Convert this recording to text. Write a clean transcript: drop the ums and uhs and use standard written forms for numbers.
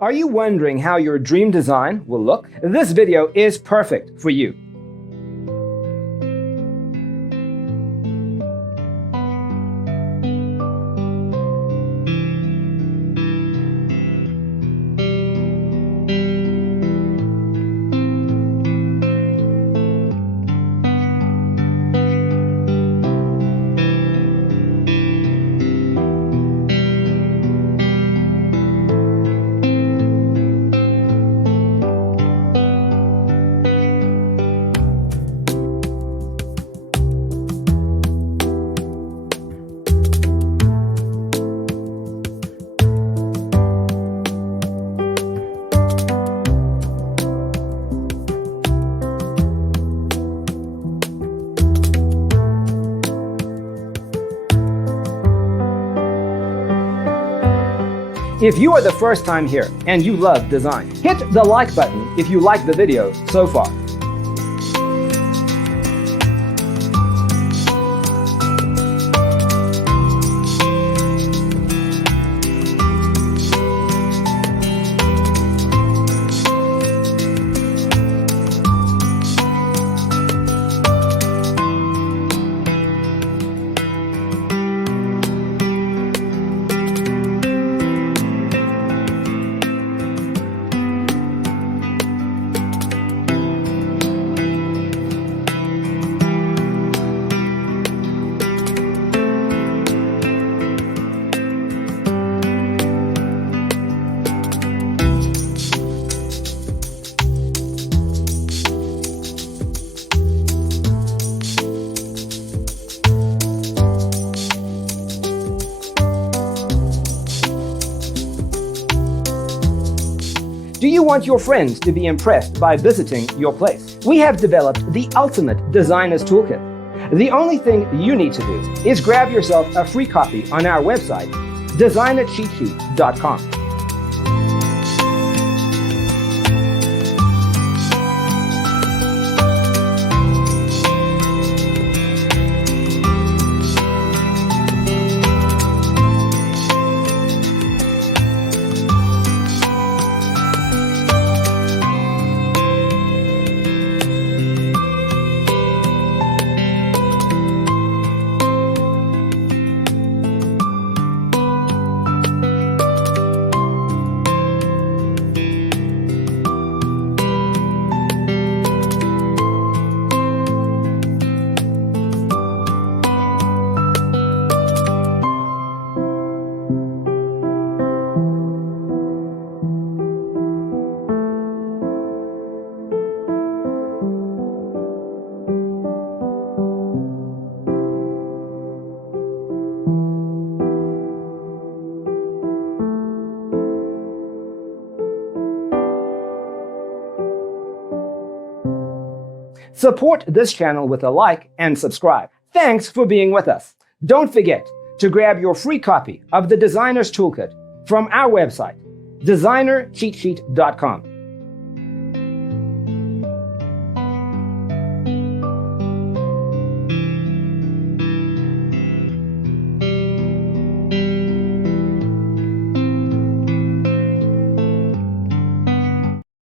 Are you wondering how your dream design will look? This video is perfect for you. If you are the first time here and you love design, hit the like button if you like the video so far. Do you want your friends to be impressed by visiting your place? We have developed the ultimate designer's toolkit. The only thing you need to do is grab yourself a free copy on our website, designercheatsheet.com. Support this channel with a like and subscribe. Thanks for being with us. Don't forget to grab your free copy of the Designer's Toolkit from our website, designercheatsheet.com.